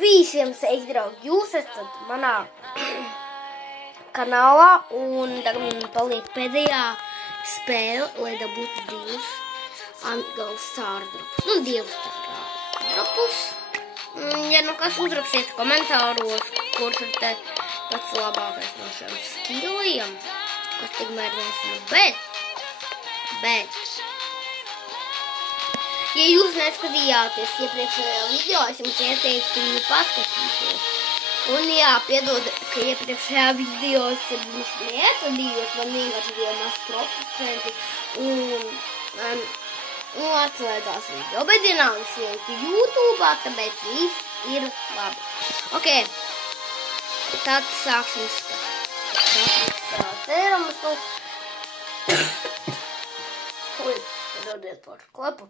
Visiem sveiki, draugi! Jūs esat manā kanālā un tagad man paliek pēdējā spēle, lai dabūtu divus Angela stārdropus. Nu, divus stārdropus. Ja nu kas uzrakstiet komentāros, kurš ir te pats labākais no šiem skilliem, kas tikmēr nesmu, bet ja jūs neskatījāties iepriekšējā video, es jums ieteiktu viņu paskatīties. Un jā, piedod, ka iepriekšējā video es jums neatradījos, man vienkārši bija maz procenti un atslēdzās video. Bet ja nav ieslēgtu YouTube'ā, tāpēc viss ir labi. Ok, tad sāksim ceramus. Ui, piedodiet par klepu.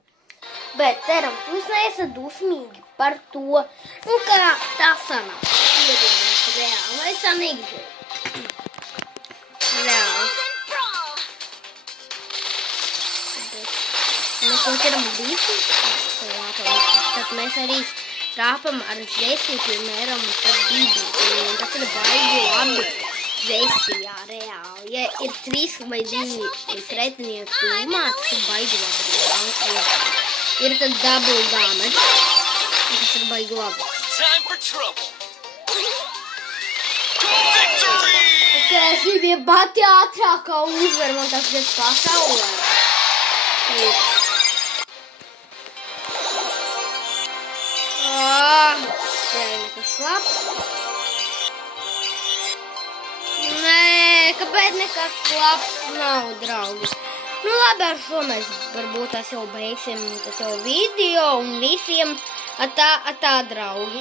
Bet cerams, jūs neesat dusmīgi par to, nu kā tā sanāk. Piedodiet, reāli, vai es tā negribēju. Reāli. Mēs to ceram visu. Tad mēs arī trāpam ar Jesiju, piemēram, par Bibi. Un tas ir baigi labi Jesijā, reāli. Ja ir 3 vai 2 pretinieki tūmā, tas ir baigi labi. Ir tad double damage. Tas ir baigi labi. Ok, šī bija pati ātrākā uzvara man tagad pasaulē. Te nekas labs. Nē, kāpēc nekas labs nav, draugi? Nu labi, ar šo mēs varbūt jau beigsim video un visiem atā draugi.